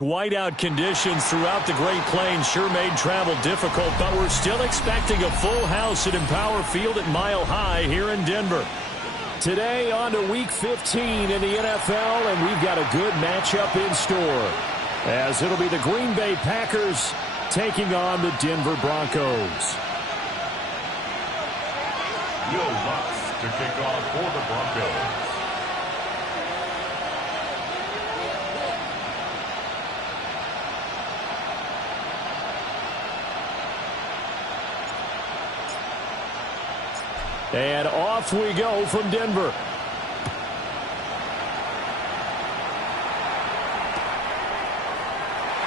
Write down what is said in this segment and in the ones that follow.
Whiteout conditions throughout the Great Plains sure made travel difficult, but we're still expecting a full house at Empower Field at Mile High here in Denver. Today on to Week 15 in the NFL, and we've got a good matchup in store, as it'll be the Green Bay Packers taking on the Denver Broncos. Will Lutz to kick off for the Broncos. And off we go from Denver.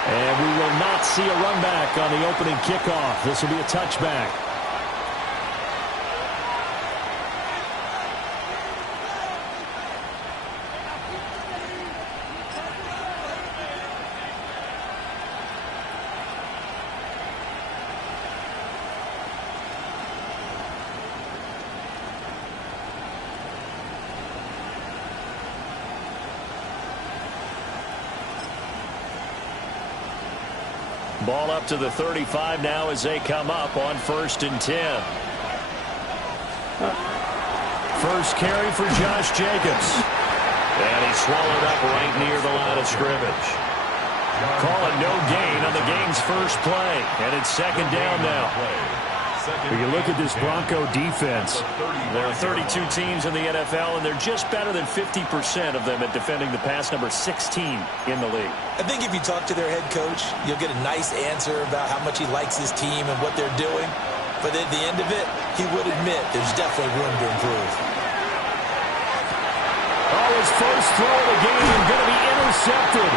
And we will not see a run back on the opening kickoff. This will be a touchback. Ball up to the 35 now as they come up on 1st and 10. First carry for Josh Jacobs. And he's swallowed up right near the line of scrimmage. Call it no gain on the game's first play. And it's 2nd down now. When you look at this Bronco defense, there are 32 teams in the NFL, and they're just better than 50% of them at defending the pass, number 16 in the league. I think if you talk to their head coach, you'll get a nice answer about how much he likes his team and what they're doing. But at the end of it, he would admit there's definitely room to improve. Oh, his first throw of the game going to be intercepted.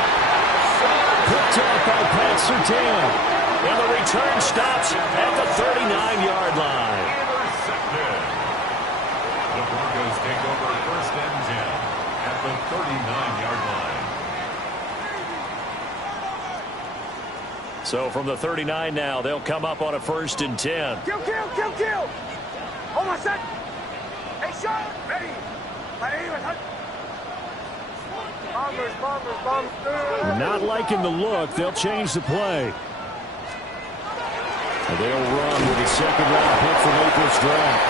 Picked up by Pat Surtain. And the return stops at the 39-yard line. Intercepted. The Broncos take over 1st and 10 at the 39-yard line. So from the 39 now, they'll come up on a 1st and 10. Kill. Hold on, set. Hey, shot. Ready. Bombers. Not liking the look. They'll change the play. They'll run with a 2nd-round pick from April's draft.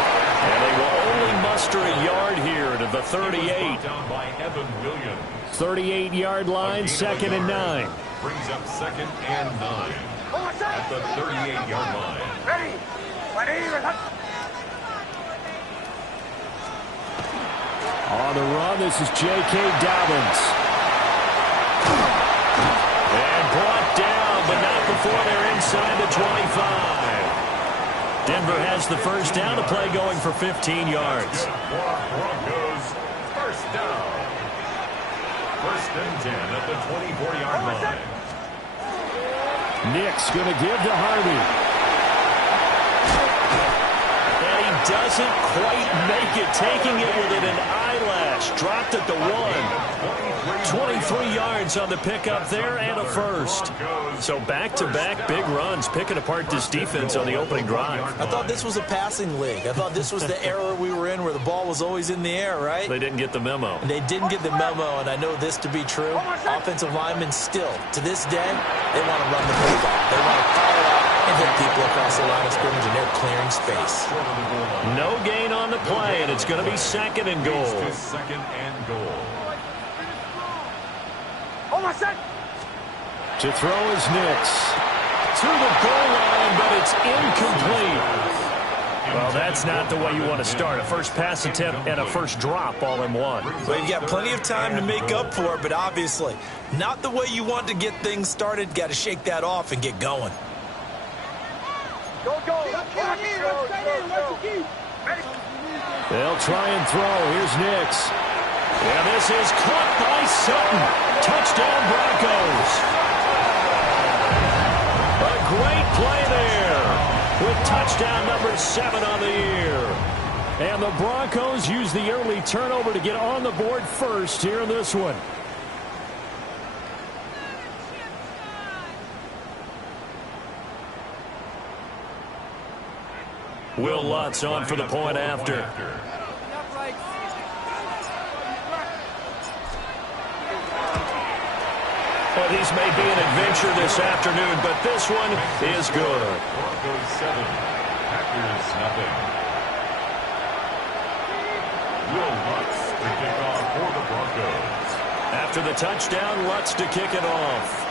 And they will only muster a yard here to the 38. Down by Evan Williams. 38-yard line, 2nd and 9. Brings up 2nd and 9 at the 38-yard line. Ready. On the run, this is J.K. Dobbins. And brought down, but not before they're inside the 25. Denver has the first down, to play going for 15 yards. Broncos, first down. 1st and 10 at the 24-yard line. Nick's going to give to Harvey. And he doesn't quite make it, taking it with an eyelash. Dropped at the 1. 23 yards on the pickup there and a first. So back-to-back big runs, picking apart this defense on the opening drive. I thought this was a passing league. I thought this was the era we were in where the ball was always in the air, right? They didn't get the memo. They didn't get the memo, and I know this to be true. Offensive linemen still, to this day, they want to run the football. They want to fire it out and hit people across the line of scrimmage, and they're clearing space. No gain on the play, and it's going to be 2nd and goal. 2nd and goal. To throw is Nix. To the goal line, but it's incomplete. Well, that's not the way you want to start. A first pass attempt and a first drop all in one. Well, you've got plenty of time to make up for it, but obviously not the way you want to get things started. Got to shake that off and get going. Go. They'll try and throw. Here's Nix. And this is caught by Sutton. Touchdown, Broncos. great play there with touchdown number 7 on the year. And the Broncos use the early turnover to get on the board first here in this one. Will Lutz on for the point after. Well, these may be an adventure this afternoon, but this one is good. Broncos 7, Packers nothing. Will Lutz to kick off for the Broncos. After the touchdown, Lutz to kick it off.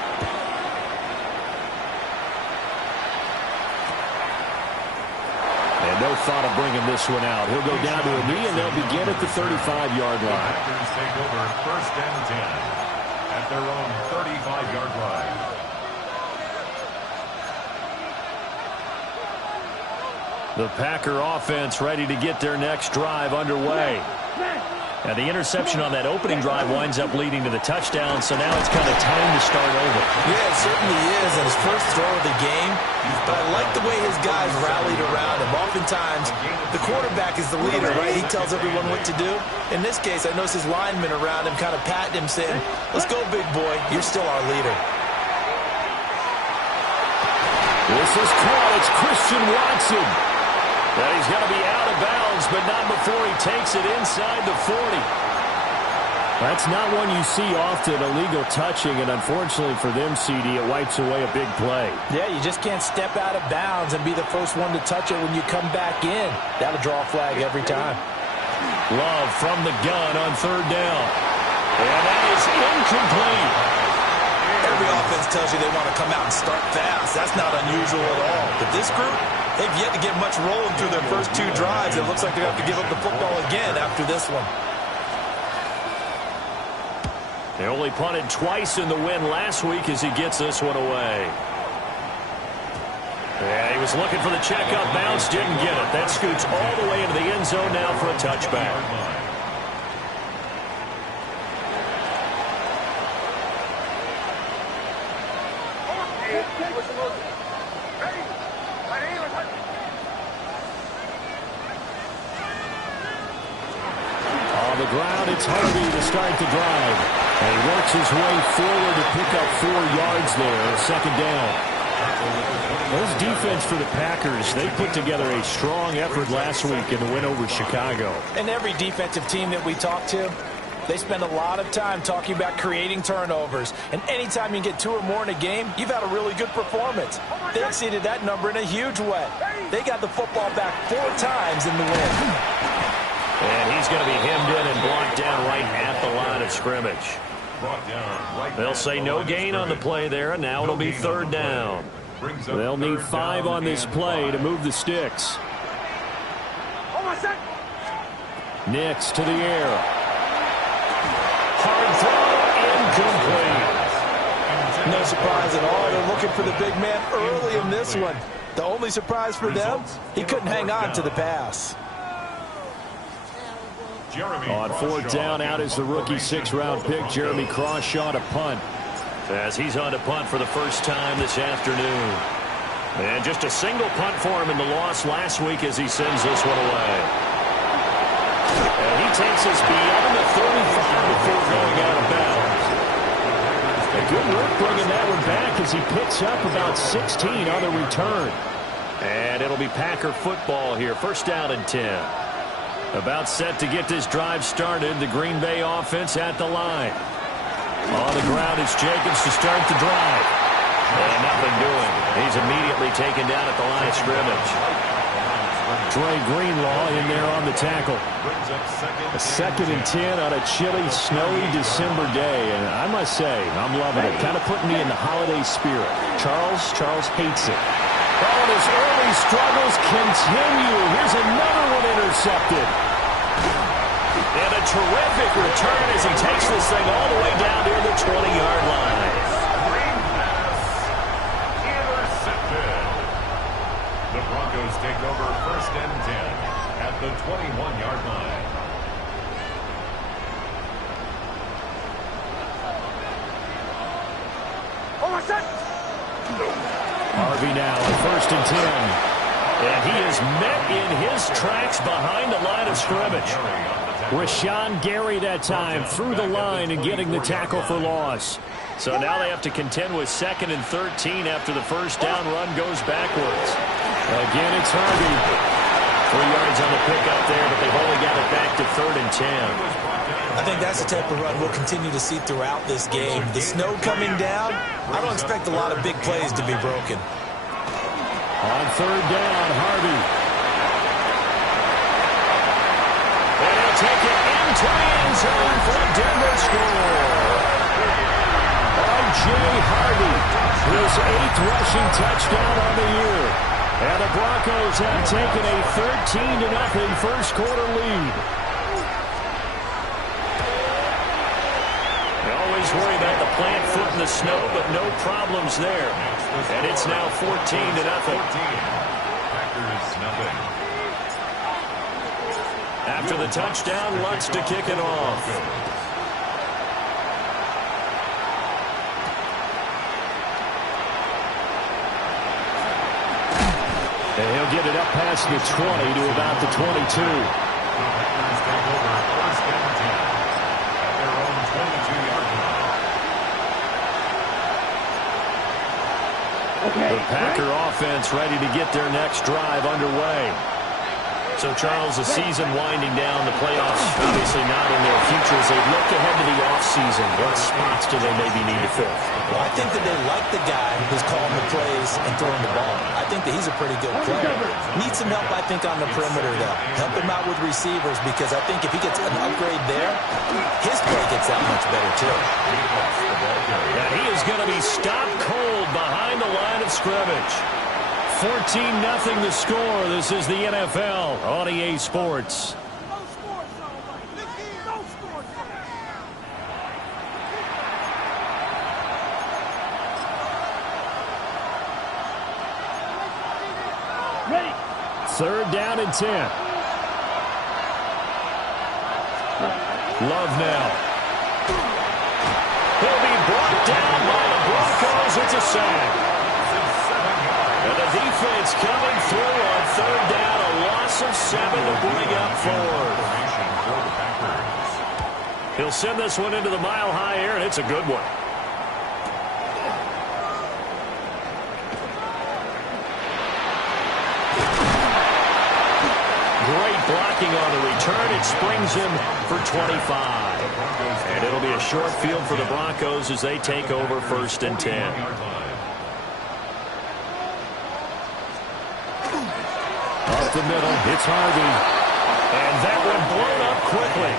And no thought of bringing this one out. He'll go down to a knee, and they'll begin at the 35-yard line. The Packers take over 1st and 10 at their own 35-yard line. The Packer offense ready to get their next drive underway. And the interception on that opening drive winds up leading to the touchdown, so now it's kind of time to start over. Yeah, it certainly is, and his first throw of the game. But I like the way his guys rallied around him. Oftentimes, the quarterback is the leader, right? He tells everyone what to do. In this case, I noticed his linemen around him kind of patting him, saying, "Let's go, big boy. You're still our leader." This is caught. It's Christian Watson. Now he's going to be out of bounds, but not before he takes it inside the 40. That's not one you see often, illegal touching, and unfortunately for them, CD, it wipes away a big play. Yeah, you just can't step out of bounds and be the first one to touch it when you come back in. That'll draw a flag every time. Love from the gun on 3rd down. And that is incomplete. Every offense tells you they want to come out and start fast. That's not unusual at all. But this group, they've yet to get much rolling through their first 2 drives. It looks like they have to give up the football again after this one. They only punted twice in the win last week as he gets this one away. Yeah, he was looking for the checkup bounce, didn't get it. That scoots all the way into the end zone now for a touchback. On the ground, it's Harvey to start the drive. And he works his way forward to pick up 4 yards there, 2nd down. Those defense for the Packers, they put together a strong effort last week in the win over Chicago. And every defensive team that we talk to, they spend a lot of time talking about creating turnovers. And anytime you get 2 or more in a game, you've had a really good performance. They exceeded that number in a huge way. They got the football back 4 times in the win. And he's going to be hemmed in and blocked down right at the line of scrimmage. They'll say no gain on the play there, and now it'll be 3rd down. They'll need 5 on this play to move the sticks. Nix to the air. Hard throw, incomplete. No surprise at all. They're looking for the big man early in this one. The only surprise for them, he couldn't hang on to the pass. On 4th down, out is the rookie 6th-round pick, Jeremy Crawshaw, to punt. As he's on to punt for the first time this afternoon. And just a single punt for him in the loss last week as he sends this one away. And he takes us beyond the 35 before going out of bounds. A good work bringing that one back as he picks up about 16 on the return. And it'll be Packer football here, 1st down and 10. About set to get this drive started. The Green Bay offense at the line. On the ground, it's Jacobs to start the drive. And nothing doing. He's immediately taken down at the line of scrimmage. Dre Greenlaw in there on the tackle. A 2nd and 10 on a chilly, snowy December day. And I must say, I'm loving it. Kind of putting me in the holiday spirit. Charles hates it. Oh, his early struggles continue. Here's another one intercepted. And a terrific return as he takes this thing all the way down near the 20-yard line. Green pass intercepted. The Broncos take over 1st and 10 at the 21-yard line. Harvey now at 1st and 10. And he is met in his tracks behind the line of scrimmage. Rashawn Gary that time through the line and getting the tackle for loss. So now they have to contend with 2nd and 13 after the first down run goes backwards. Again, it's Harvey. 3 yards on the pickup there, but they've only got it back to 3rd and 10. I think that's the type of run we'll continue to see throughout this game. The snow coming down, I don't expect a lot of big plays to be broken. On 3rd down, Harvey. And he'll take it into the end zone for a Denver score. R.J. Harvey, his 8th rushing touchdown on the year. And the Broncos have taken a 13-0 first quarter lead. They always worry about the plant foot in the snow, but no problems there. And it's now 14-0. After the touchdown, Lutz to kick it off. And he'll get it up past the 20 to about the 22. The Packer offense ready to get their next drive underway. So, Charles, the season winding down, the playoffs obviously not in their future. As they look ahead to the offseason, what spots do they maybe need to fill? Well, I think that they like the guy who's calling the plays and throwing the ball. I think that he's a pretty good player. Needs some help, I think, on the perimeter, though. Help him out with receivers, because I think if he gets an upgrade there, his play gets that much better, too. And he is going to be stopped cold behind the line of scrimmage. 14-0 the score. This is the NFL on EA Sports. Ready. 3rd down and 10. Love now. He'll be brought down by the Broncos. It's a sack. And the defense coming through on 3rd down. A loss of 7 to bring up 4. He'll send this one into the mile-high air, and it's a good one. Great blocking on the return. It springs him for 25. And it'll be a short field for the Broncos as they take over 1st and 10. Up the middle, it's Harvey. And that one blown up quickly,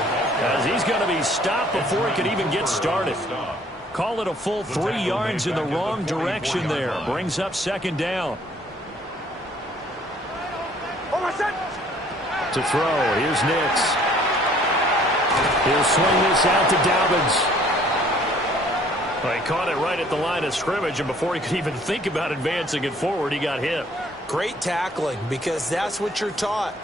as he's going to be stopped before he can even get started. Call it a full 3 yards in the wrong direction there. Brings up 2nd down. To throw, here's Nix. He'll swing this out to Dobbins. Well, he caught it right at the line of scrimmage, and before he could even think about advancing it forward, he got hit. Great tackling, because that's what you're taught.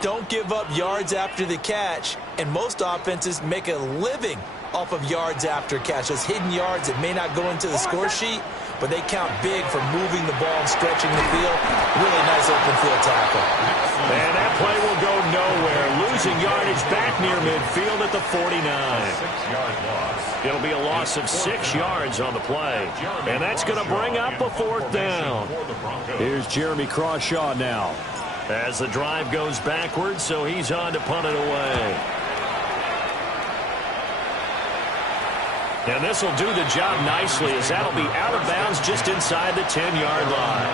Don't give up yards after the catch, and most offenses make a living off of yards after catch. Those hidden yards that may not go into the score sheet, but they count big for moving the ball and stretching the field. Really nice open field tackle. And that play will go nowhere. Losing yardage back near midfield at the 49. It'll be a loss of 6 yards on the play. And that's going to bring up a 4th down. Here's Jeremy Crawshaw now, as the drive goes backwards, so he's on to punt it away. And this will do the job nicely, as that'll be out of bounds just inside the 10-yard line.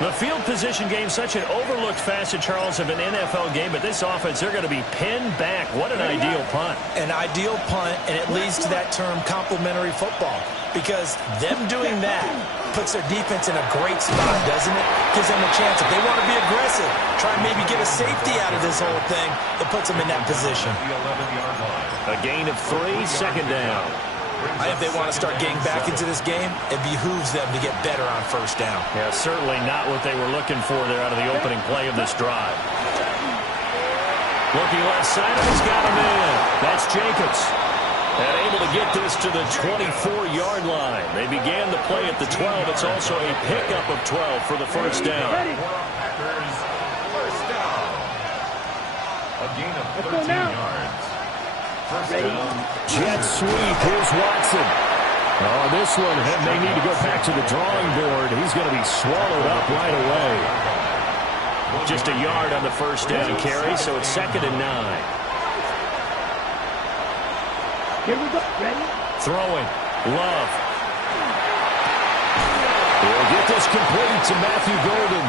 The field position game, such an overlooked facet, Charles, of an NFL game, but this offense, they're going to be pinned back. What an ideal punt. An ideal punt, and it leads to that term complementary football, because them doing that puts their defense in a great spot, doesn't it? Gives them a chance. If they want to be aggressive, try and maybe get a safety out of this whole thing, it puts them in that position. A gain of 3, 2nd down. If they want to start getting back into this game, it behooves them to get better on 1st down. Yeah, certainly not what they were looking for there out of the opening play of this drive. Looking left side, and he's got him in. That's Jacobs. And able to get this to the 24-yard line. They began the play at the 12. It's also a pickup of 12 for the first down. Packers, first down. A gain of 13 yards. First down. Jet sweep. Here's Watson. Oh, this one may need to go back to the drawing board. He's going to be swallowed up right away. Just a yard on the first down carry, so it's 2nd and 9. Here we go. Ready? Throwing. Love. He'll get this complete to Matthew Golden.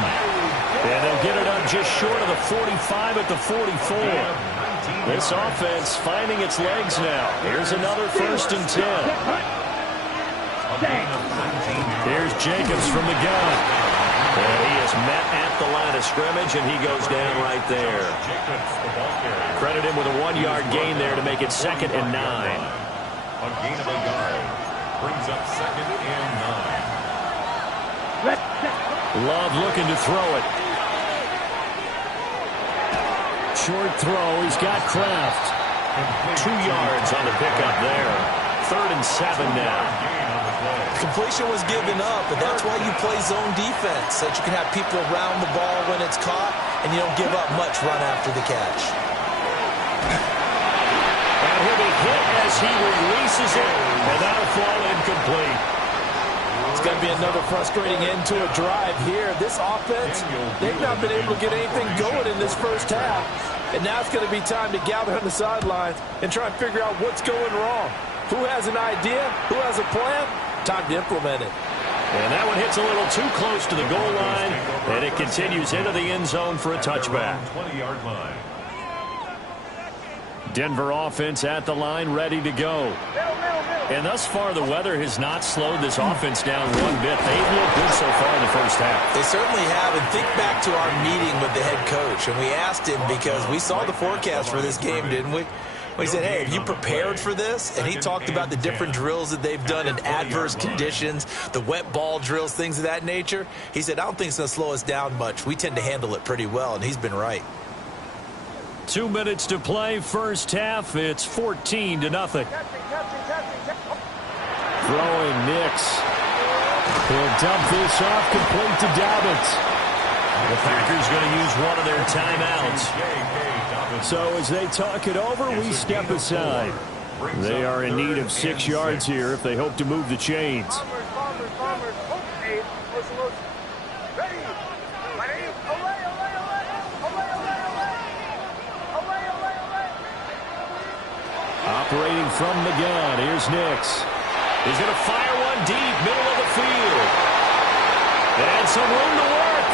And they'll get it up just short of the 45 at the 44. This offense finding its legs now. Here's another 1st and 10. Here's Jacobs from the gun. And he is met at the line of scrimmage, and he goes down right there. Credit him with a 1-yard gain there to make it 2nd and 9. A gain of a yard. Brings up 2nd and 9. Love looking to throw it. Short throw. He's got Kraft. 2 yards on the pickup there. 3rd and 7 now. Completion was given up, but that's why you play zone defense, so that you can have people around the ball when it's caught, and you don't give up much run after the catch. And he'll be hit as he releases it, and that'll fall incomplete. It's going to be another frustrating end to a drive here. This offense, they've not been able to get anything going in this first half, and now it's going to be time to gather on the sidelines and try and figure out what's going wrong. Who has an idea? Who has a plan? Time to implement it. And that one hits a little too close to the goal line, and it continues into the end zone for a touchback. 20-yard line. Denver offense at the line, ready to go. And thus far, the weather has not slowed this offense down one bit. They've looked good so far in the first half. They certainly have. And think back to our meeting with the head coach, and we asked him, because we saw the forecast for this game, didn't we? We said, hey, have you prepared for this? And he talked about the different drills that they've done in adverse conditions, the wet ball drills, things of that nature. He said, I don't think it's going to slow us down much. We tend to handle it pretty well, and he's been right. 2 minutes to play, first half. It's 14-0. Throwing Nix. He'll dump this off, complete to Dobbins. The Packers going to use one of their timeouts. So as they talk it over, we step aside. They are in need of 6 yards here if they hope to move the chains. Operating from the gun, here's Nix. He's going to fire one deep, middle of the field. And some room to work.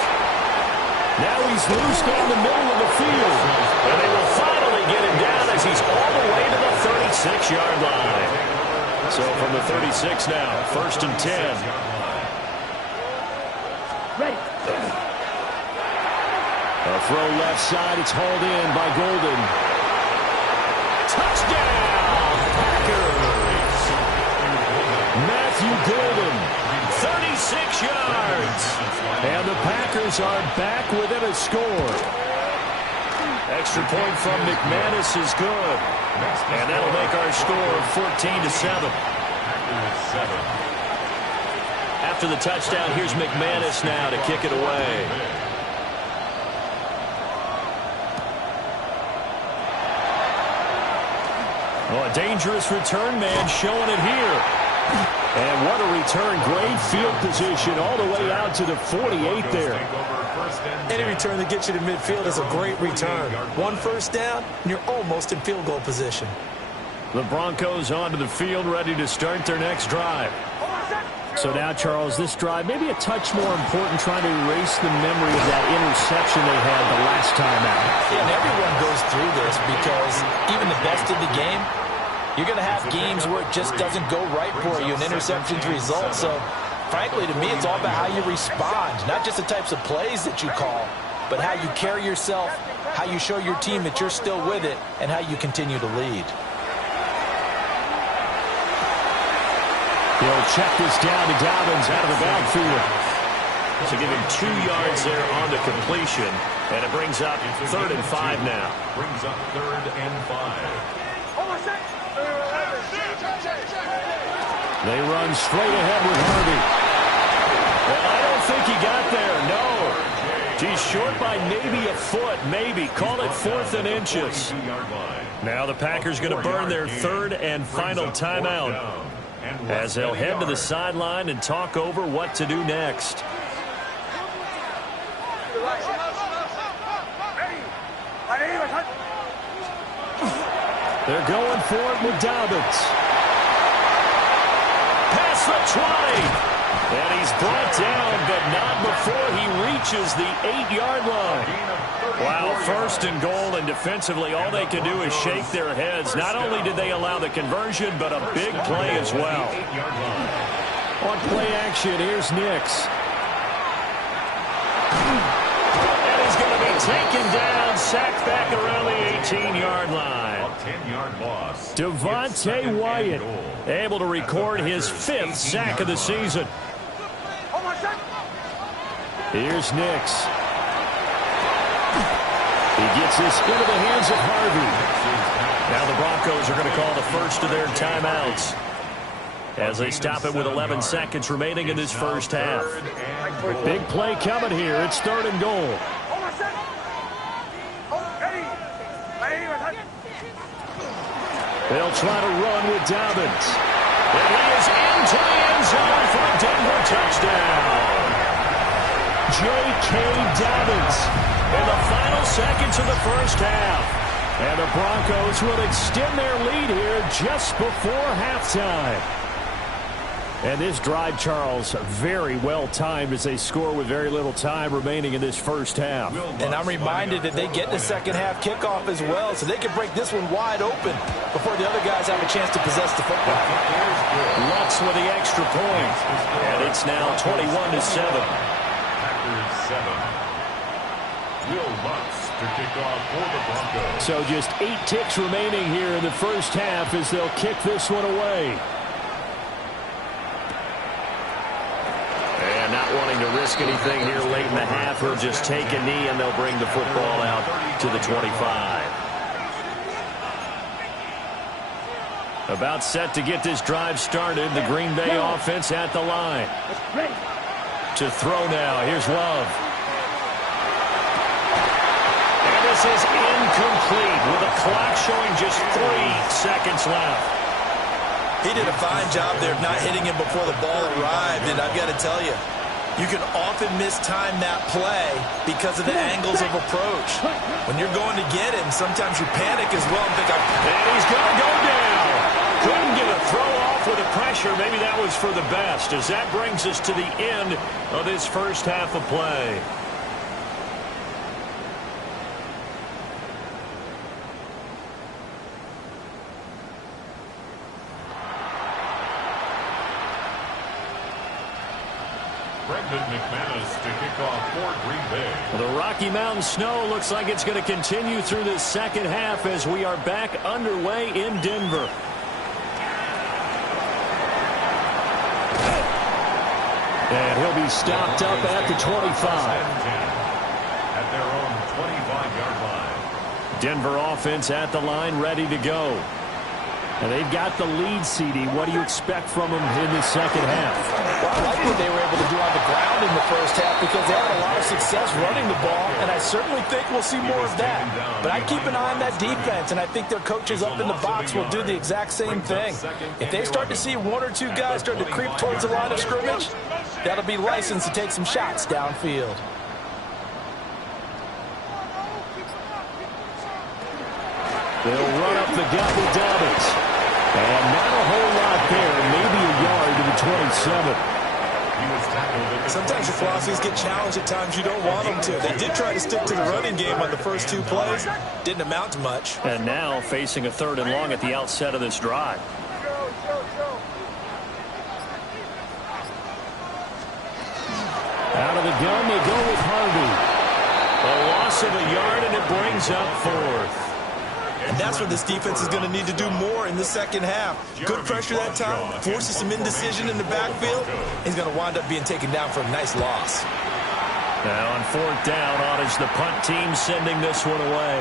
Now he's loose down the middle of the field. And they will finally get him down as he's all the way to the 36-yard line. So from the 36 now, 1st and 10. Ready. A throw left side. It's hauled in by Golden. Touchdown, Packers. Matthew Golden, 36 yards. And the Packers are back within a score. Extra point from McManus is good. And that'll make our score 14-7. After the touchdown, here's McManus now to kick it away. Oh, a dangerous return man showing it here. And what a return. Great field position all the way out to the 48 there. Any return that gets you to midfield is a great return. 1 first down, and you're almost in field goal position. The Broncos onto the field, ready to start their next drive. So now, Charles, this drive may be a touch more important, trying to erase the memory of that interception they had the last time out. Yeah, and everyone goes through this because even the best of the game, you're going to have games where it just doesn't go right for you, and interceptions result. So, frankly, to me, it's all about how you respond, not just the types of plays that you call, but how you carry yourself, how you show your team that you're still with it, and how you continue to lead. He'll check this down to Dobbins out of the backfield. So give him 2 yards there on the completion, and it brings up 3rd and 5 now. Brings up 3rd and 5. They run straight ahead with Harvey. Well, I don't think he got there, no. He's short by maybe a foot, maybe. Call it 4th and inches. Now the Packers going to burn their 3rd and final timeout as they'll head to the sideline and talk over what to do next. They're going for it with Dobbins. Past the 20. And he's brought down, but not before he reaches the 8-yard line. Wow, 1st and goal, and defensively all they can do is shake their heads. Not only did they allow the conversion, but a big play as well. On play action, here's Nix. And he's going to be taken down, sacked back around the 18-yard line. Devontae Wyatt able to record his 5th sack of the season. Here's Nix. He gets this into the hands of Harvey. Now the Broncos are going to call the first of their timeouts as they stop it with 11 seconds remaining in this first half. Big play coming here. It's 3rd and goal. They'll try to run with Dobbins. And he is into the end zone for a Denver touchdown. J.K. Dobbins in the final seconds of the first half. And the Broncos will extend their lead here just before halftime. And this drive, Charles, very well timed as they score with very little time remaining in this first half. And I'm reminded that they get the second half kickoff as well, so they can break this one wide open before the other guys have a chance to possess the football. Lutz with the extra point. And it's now 21-7. Will Lutz to kick off for the Broncos. So just 8 ticks remaining here in the first half as they'll kick this one away. And not wanting to risk anything here late in the half, he'll just take a knee and they'll bring the football out to the 25. About set to get this drive started. The Green Bay offense at the line. To throw now. Here's Love. And this is incomplete with the clock showing just 3 seconds left. He did a fine job there of not hitting him before the ball arrived, and I've got to tell you, you can often mistime that play because of the angles of approach. When you're going to get him, sometimes you panic as well and think, and he's going to go down. Couldn't get a throw off with the pressure. Maybe that was for the best, as that brings us to the end of this first half of play. McManus to kick off for Green Bay. The Rocky Mountain snow looks like it's going to continue through the second half as we are back underway in Denver. And he'll be stopped up at the 25. At their own 25-yard line. Denver offense at the line, ready to go. And they've got the lead, CD. What do you expect from them in the second half? Well, I like what they were able to do on the ground in the first half because they had a lot of success running the ball, and I certainly think we'll see more of that. But I keep an eye on that defense, and I think their coaches up in the box will do the exact same thing. If they start to see 1 or 2 guys start to creep towards the line of scrimmage, that'll be licensed to take some shots downfield. They'll run up the gut with Dobbins. And not a whole lot there, maybe a yard to the 27. Sometimes your philosophies get challenged at times you don't want them to. They did try to stick to the running game on the first 2 plays. Didn't amount to much. And now facing a 3rd and long at the outset of this drive. Out of the gun, they go with Harvey. A loss of a yard, and it brings up 4th. And that's what this defense is going to need to do more in the second half. Good pressure that time, forces some indecision in the backfield. He's going to wind up being taken down for a nice loss. Now on 4th down, on is the punt team sending this one away.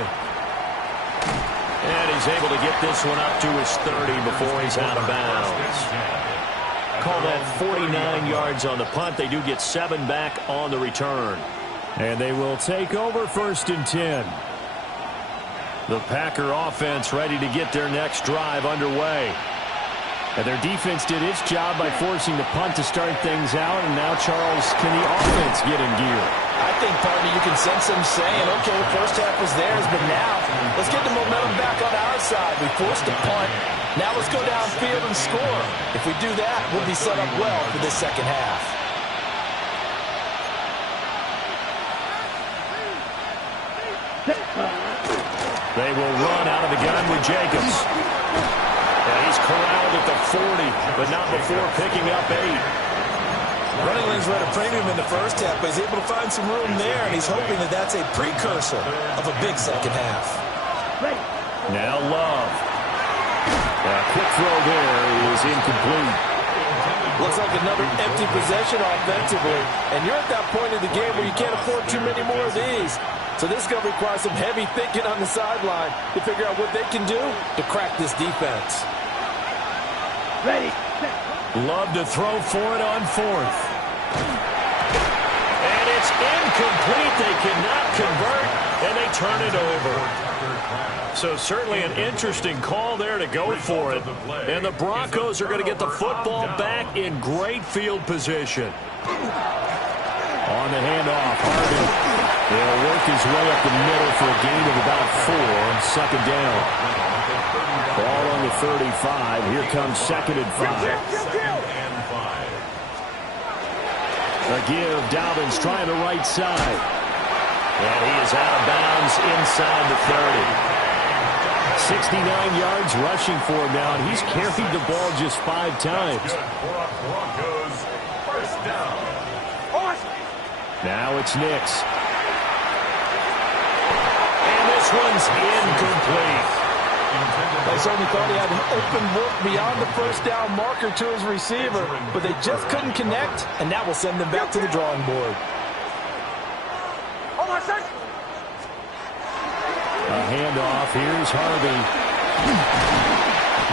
And he's able to get this one up to his 30 before he's out of bounds. Call that 49 yards on the punt. They do get 7 back on the return. And they will take over 1st and 10. The Packer offense ready to get their next drive underway. And their defense did its job by forcing the punt to start things out. And now, Charles, can the offense get in gear? I think, partner, you can sense them saying, okay, the first half was theirs, but now let's get the momentum back on our side. We forced the punt. Now let's go downfield and score. If we do that, we'll be set up well for this second half. They will run out of the gun with Jacobs. And he's corralled at the 40, but not before picking up 8. Running lanes were at a premium in the first half, but he's able to find some room there, and he's hoping that that's a precursor of a big second half. Now Love. A quick throw there is incomplete. Looks like another empty possession offensively, and you're at that point in the game where you can't afford too many more of these. So this is going to require some heavy thinking on the sideline to figure out what they can do to crack this defense. Ready. Love to throw for it on 4th. And it's incomplete. They cannot convert, and they turn it over. So certainly an interesting call there to go for it. And the Broncos are going to get the football back in great field position. On the handoff, Harvey. He'll work his way up the middle for a gain of about 4 on 2nd down. Ball on the 35. Here comes 2nd and 5. A give. Dalvin's trying the right side. And he is out of bounds inside the 30. 69 yards rushing for him now, and he's carried the ball just 5 times. Now it's Nix. And this one's incomplete. They certainly thought he had an open look beyond the first down marker to his receiver, but they just couldn't connect, and that will send them back to the drawing board. A handoff. Here's Harvey.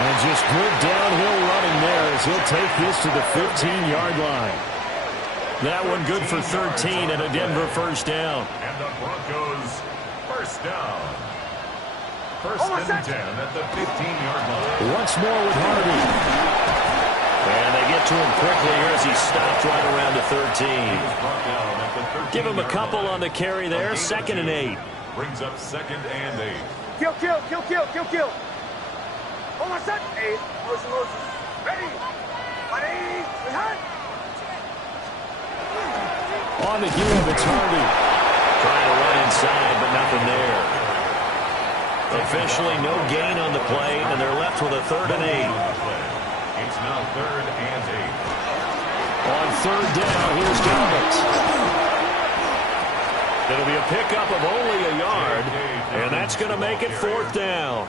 And just good downhill running there as he'll take this to the 15-yard line. That one good for 13 and a Denver 1st down. And the Broncos 1st down. 1st and 10 at the 15-yard line. Once more with Harvey. And they get to him quickly here as he stopped right around the 13. Give him a couple on the carry there. 2nd and 8. Brings up 2nd and 8. Kill. Hold on, set. 8. Motion. Ready. Ready. Behind. On the give, it's Harvey. Trying to run inside, but nothing there. Officially no gain on the play, and they're left with a 3rd and 8. It's now 3rd and 8. On 3rd down, here's Dalvin. It'll be a pickup of only a yard, and that's going to make it 4th down.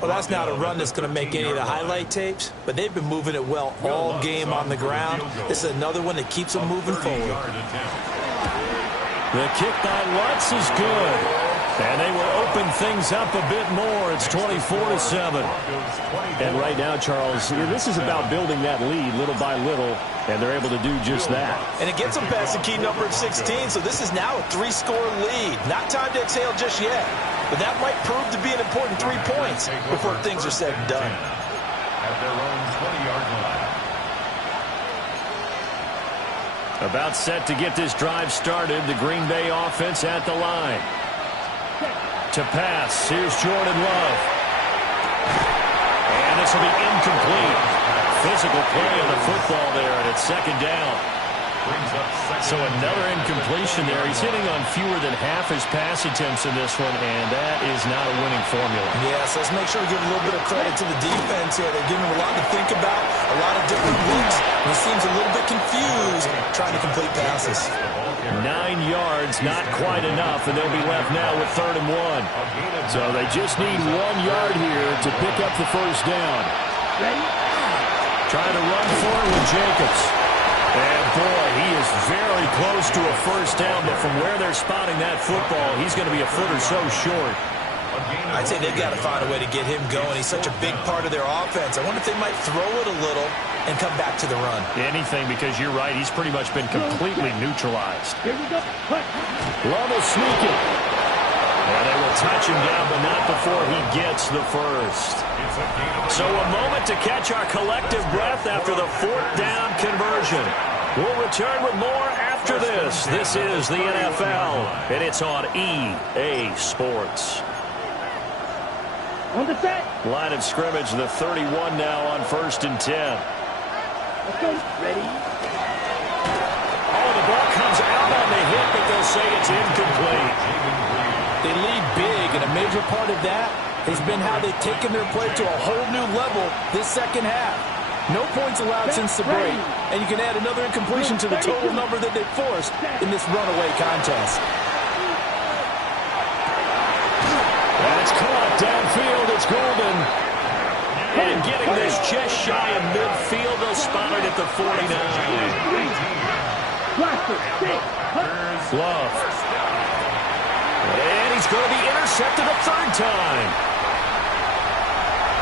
Well, that's not a run that's going to make any of the highlight tapes, but they've been moving it well all game on the ground. This is another one that keeps them moving forward. The kick by Lutz is good, and they will open things up a bit more. It's 24-7. And right now, Charles, this is about building that lead little by little, and they're able to do just that. And it gets them past the key number of 16, so this is now a 3-score lead. Not time to exhale just yet. But that might prove to be an important 3 points before things are said and done. At their own 20-yard line. About set to get this drive started. The Green Bay offense at the line. To pass. Here's Jordan Love. And this will be incomplete. Physical play on the football there, and it's 2nd down. So another incompletion there. He's hitting on fewer than half his pass attempts in this one, and that is not a winning formula. Yes, let's make sure we give a little bit of credit to the defense here. They're giving him a lot to think about, a lot of different looks. And he seems a little bit confused trying to complete passes. 9 yards, not quite enough, and they'll be left now with 3rd and 1. So they just need 1 yard here to pick up the 1st down. Trying to run for it with Jacobs. And, boy, he is very close to a 1st down, but from where they're spotting that football, he's going to be a foot or so short. I'd say they've got to find a way to get him going. He's such a big part of their offense. I wonder if they might throw it a little and come back to the run. Anything, because you're right. He's pretty much been completely neutralized. Here we go. Love will sneak it. And they will touch him down, but not before he gets the first. So a moment to catch our collective breath after the fourth down conversion. We'll return with more after this. This is the NFL, and it's on EA Sports. On the set. Line of scrimmage, the 31 now on 1st and 10. Let's go. Ready. Oh, the ball comes out on the hit, but they'll say it's incomplete. They lead big, and a major part of that has been how they've taken their play to a whole new level this second half. No points allowed since the break, and you can add another incompletion to the total number that they've forced in this runaway contest. That's caught downfield. It's Golden. And getting this just shy of midfield, they'll spot it at the 49. Love. And he's going to be intercepted a third time.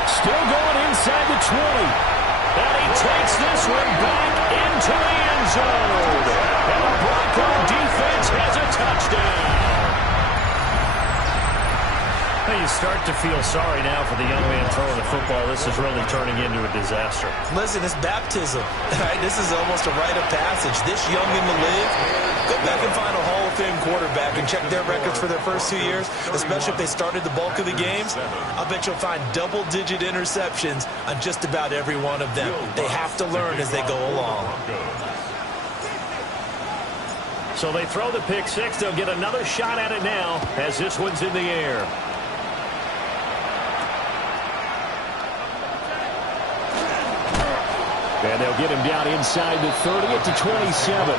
Still going inside the 20. And he takes this one back into the end zone. And the Bronco defense has a touchdown. You start to feel sorry now for the young man throwing the football. This is really turning into a disaster. Listen, it's baptism. Right? This is almost a rite of passage. This young in the league, go back and find a Hall of Fame quarterback and check their records for their first 2 years, especially if they started the bulk of the games. I'll bet you'll find double-digit interceptions on just about every one of them. They have to learn as they go along. So they throw the pick six. They'll get another shot at it now as this one's in the air. And they'll get him down inside the 30 at the 27.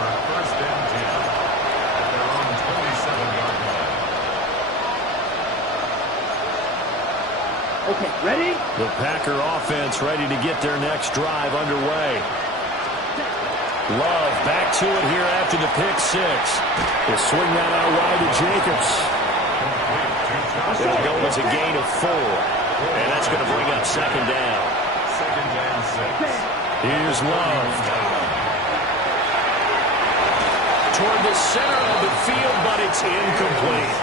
Okay, ready? The Packer offense ready to get their next drive underway. Love back to it here after the pick six. He'll swing that out wide to Jacobs. It'll go as a gain of 4. And that's going to bring up second down. Second and 6. Here's Love. Toward the center of the field, but it's incomplete.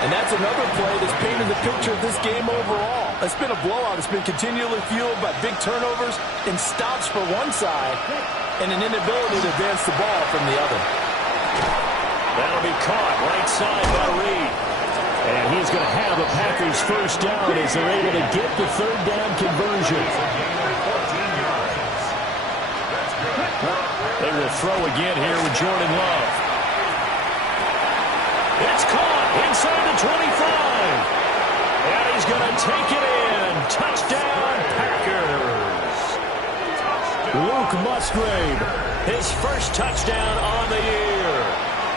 And that's another play that's painted the picture of this game overall. It's been a blowout. It's been continually fueled by big turnovers and stops for one side and an inability to advance the ball from the other. That'll be caught right side by Reed. And he's going to have a Packers first down as they're able to get the third down conversion. They will throw again here with Jordan Love. It's caught inside the 25. And he's going to take it in. Touchdown, Packers. Luke Musgrave, his first touchdown on the year.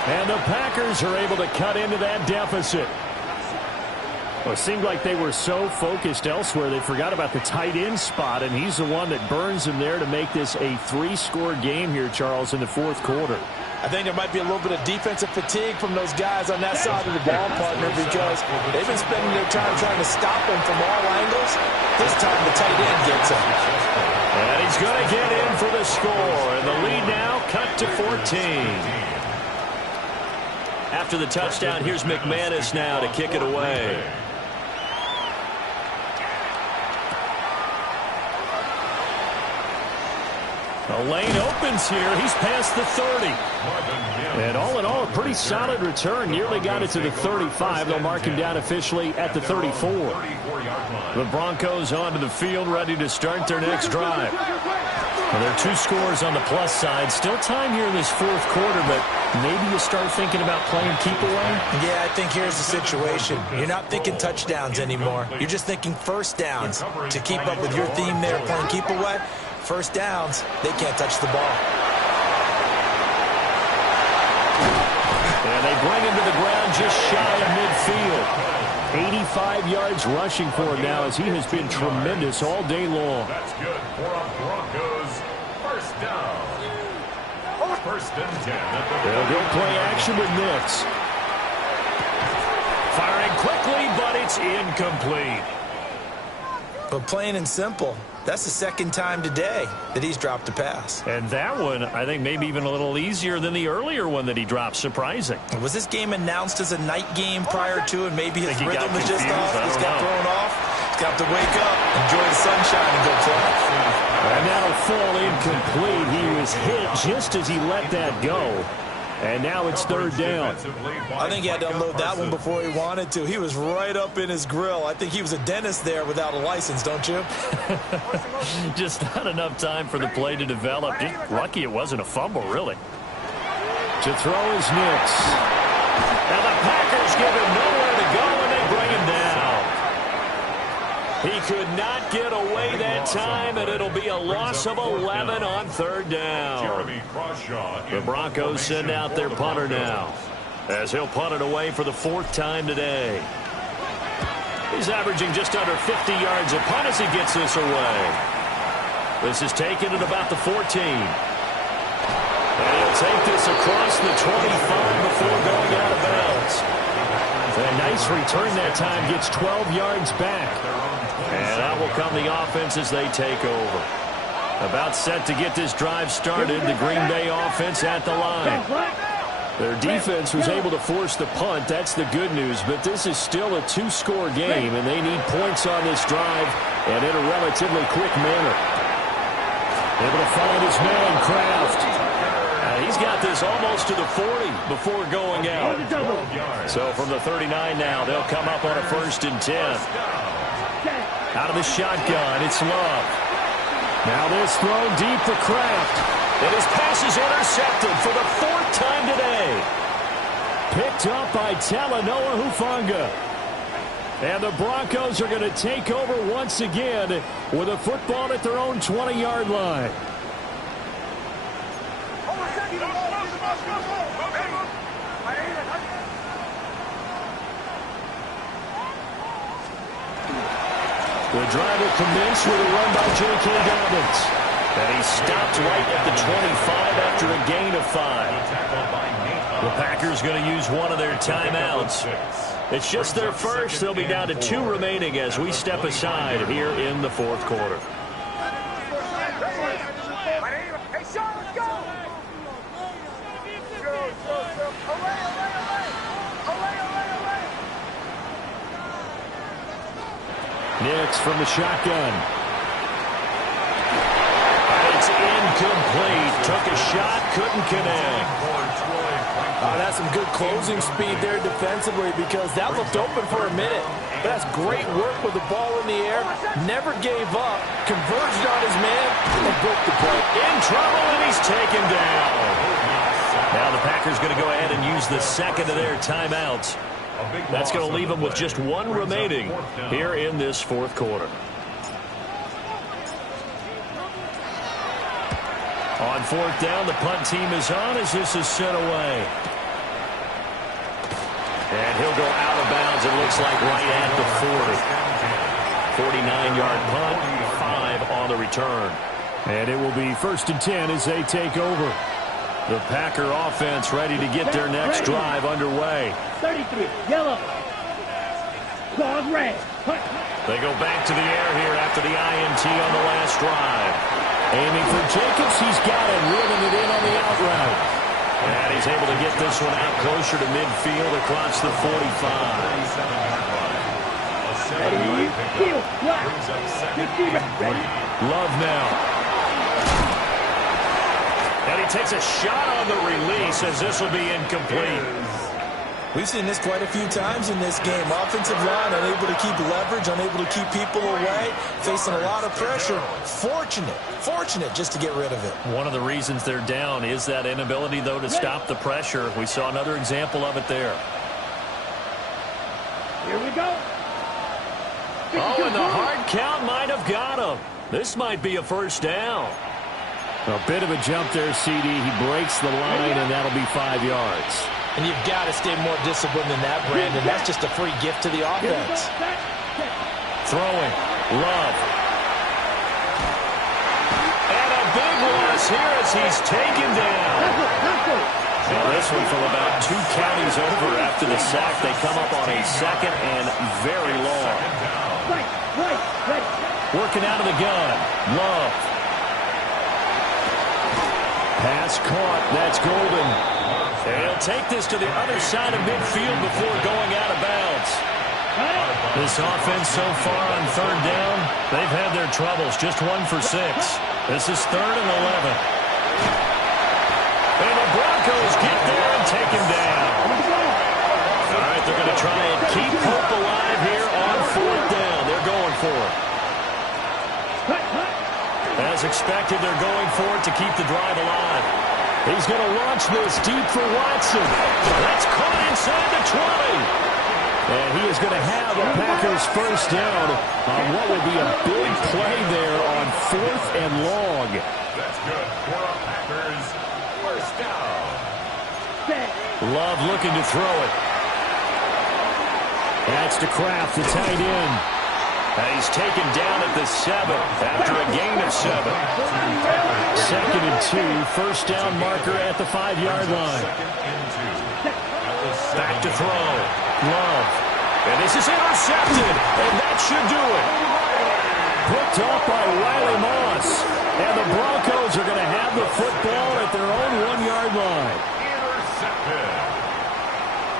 And the Packers are able to cut into that deficit. Well, it seemed like they were so focused elsewhere, they forgot about the tight end spot, and he's the one that burns them there to make this a 3-score game here, Charles, in the fourth quarter. I think there might be a little bit of defensive fatigue from those guys on that side of the ball, partner, because they've been spending their time trying to stop him from all angles. This time the tight end gets him. And he's going to get in for the score, and the lead now cut to 14. After the touchdown, here's McManus now to kick it away. The lane opens here. He's past the 30. And all in all, a pretty solid return. Nearly got it to the 35. They'll mark him down officially at the 34. The Broncos onto the field, ready to start their next drive. Well, there are 2 scores on the plus side. Still time here in this fourth quarter, but maybe you start thinking about playing keep away? Yeah, I think here's the situation. You're not thinking touchdowns anymore. You're just thinking first downs. To keep up with your theme there, playing keep away, first downs, they can't touch the ball. And they bring him to the ground just shy of midfield. 85 yards rushing for him now as he has been tremendous all day long. That's good for a Broncos first down. First and 10. They'll go play action with Nix. Firing quickly quickly, but it's incomplete. But plain and simple, that's the second time today that he's dropped a pass. And that one, I think, maybe even a little easier than the earlier one that he dropped. Surprising. Was this game announced as a night game prior to, and maybe his rhythm is just off? Just got thrown off? He's got to wake up, enjoy the sunshine, and go play. And that'll fall incomplete. He was hit just as he let that go. And now it's third down. I think he had to unload that one before he wanted to. He was right up in his grill. I think he was a dentist there without a license, don't you? Just not enough time for the play to develop. Just lucky it wasn't a fumble, really. To throw is Nix. And the Packers give him nowhere to go, and they bring him down. He could not get away that time, and it'll be a loss of 11 on third down. The Broncos send out their punter now, as he'll punt it away for the fourth time today. He's averaging just under 50 yards a punt as he gets this away. This is taken at about the 14. And he'll take this across the 25 before going out of bounds. A nice return that time, gets 12 yards back. And out will come the offense as they take over. About set to get this drive started, the Green Bay offense at the line. Their defense was able to force the punt. That's the good news. But this is still a two-score game, and they need points on this drive and in a relatively quick manner. Able to find his man, Kraft. He's got this almost to the 40 before going out. So from the 39 now, they'll come up on a 1st and 10. Out of the shotgun, it's Love. Now this throw deep for Kraft. And his pass is intercepted for the 4th time today. Picked up by Talanoa Hufanga. And the Broncos are going to take over once again with a football at their own 20-yard line. The drive will commence with a run by J.K. Dobbins. And he stopped right at the 25 after a gain of 5. The Packers going to use one of their timeouts. It's just their first. They'll be down to 2 remaining as we step aside here in the 4th quarter. Nix from the shotgun. It's incomplete. Took a shot, couldn't connect. That's some good closing speed there defensively, because that looked open for a minute. That's great work with the ball in the air. Never gave up. Converged on his man and broke the play. In trouble, and he's taken down. Now the Packers going to go ahead and use the second of their timeouts. That's going to leave them with just 1 remaining here in this 4th quarter. On 4th down, the punt team is on as this is sent away. And he'll go out of bounds, it looks like, right at the 40. 49-yard punt, 5 on the return. And it will be 1st and 10 as they take over. The Packer offense ready to get their next drive underway. 33, yellow. Claws red. They go back to the air here after the INT on the last drive. Aiming for Jacobs, he's got it, reeling it in on the out route. And he's able to get this one out closer to midfield across the 45. Love now. And he takes a shot on the release as this will be incomplete. We've seen this quite a few times in this game. Offensive line unable to keep leverage, unable to keep people away, facing a lot of pressure. Fortunate just to get rid of it. One of the reasons they're down is that inability, though, to stop the pressure. We saw another example of it there. Here we go. Oh, and the hard count might have got him. This might be a 1st down. A bit of a jump there, CD. He breaks the line, and that'll be 5 yards. And you've got to stay more disciplined than that, Brandon. That's just a free gift to the offense. Throwing. Love. And a big loss here as he's taken down. Now this one from about 2 counties over after the sack. They come up on a second and very long. Right. Working out of the gun. Love. Pass caught. That's Golden. And he'll take this to the other side of midfield before going out of bounds. This offense so far on third down, they've had their troubles. Just 1 for 6. This is 3rd and 11. And the Broncos get there and take him down. All right, they're going to try and keep hope alive here on 4th down. They're going for it. As expected, they're going for it to keep the drive alive. He's going to launch this deep for Watson. That's caught inside the 20. And he is going to have the Packers first down on what will be a big play there on 4th and long. That's good for a Packers first down. Love looking to throw it. That's to Kraft, the tight end. And he's taken down at the 7 after a gain of 7. 2nd and 2, first down marker at the 5-yard line. Back to throw. Love. And this is intercepted. And that should do it. Picked off by Riley Moss. And the Broncos are going to have the football at their own 1-yard line. Intercepted.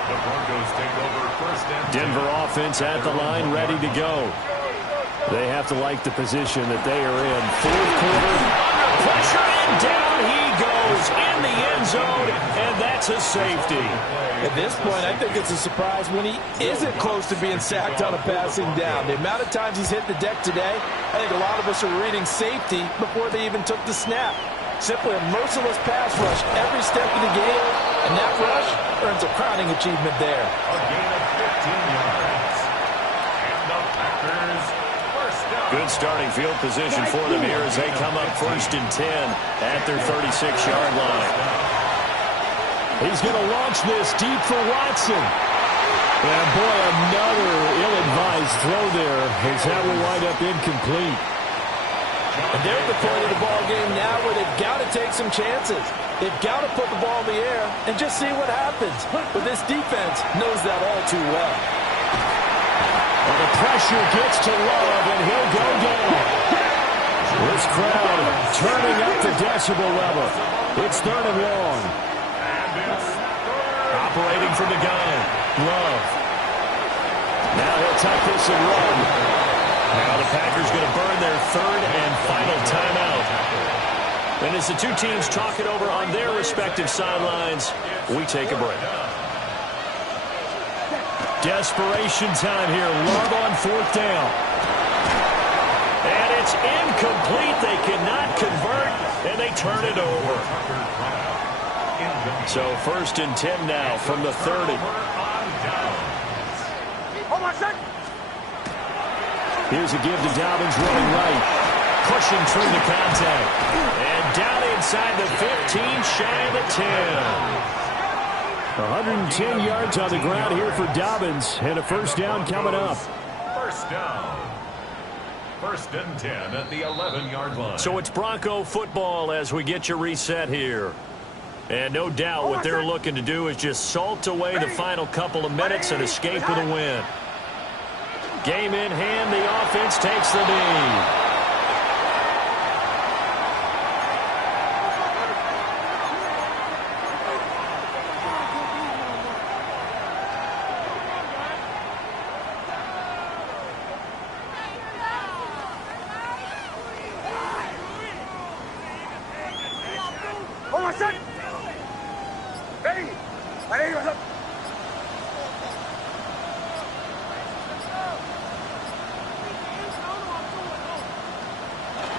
The Broncos take over first and 10. Denver offense at the line, ready to go. They have to like the position that they are in. 4th quarter, under pressure, and down he goes in the end zone, and that's a safety. At this point, I think it's a surprise when he isn't close to being sacked on a passing down. The amount of times he's hit the deck today, I think a lot of us are reading safety before they even took the snap. Simply a merciless pass rush every step of the game, and that rush earns a crowning achievement there. A gain of 15 yards. And the Packers first down. Good starting field position for them here as they come up 1st and 10 at their 36-yard line. He's going to launch this deep for Watson. And boy, another ill-advised throw there as that will wind up incomplete. And they're at the point of the ball game now where they've got to take some chances. They've got to put the ball in the air and just see what happens. But this defense knows that all too well. And the pressure gets to Love, and he'll go down. This crowd turning up the decibel level. It's 3rd and long. Operating from the gun. Love. Now he'll tuck this and run. Now the Packers going to burn their 3rd and final timeout. And as the two teams talk it over on their respective sidelines, we take a break. Desperation time here. Love on 4th down. And it's incomplete. They cannot convert, and they turn it over. So 1st and 10 now from the 30. Here's a give to Dobbins running right. Pushing through the contact. And down inside the 15, shy of the 10. 110 yards on the ground here for Dobbins. And a first down coming up. First down. 1st and 10 at the 11-yard line. So it's Bronco football as we get you reset here. And no doubt what they're looking to do is just salt away the final couple of minutes and escape with a win. Game in hand, the offense takes the knee.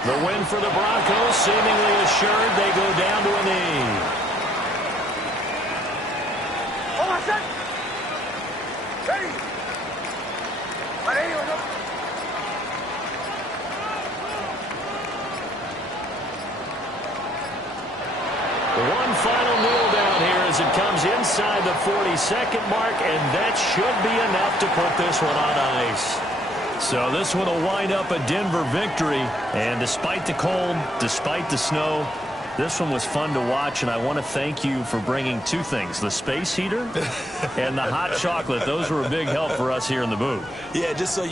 The win for the Broncos, seemingly assured they go down to a knee. One final kneel down here as it comes inside the 42nd mark, and that should be enough to put this one on ice. So this one will wind up a Denver victory, and despite the cold, despite the snow, This one was fun to watch, and I want to thank you for bringing two things, the space heater and the hot chocolate. Those were a big help for us here in the booth. Yeah, just so you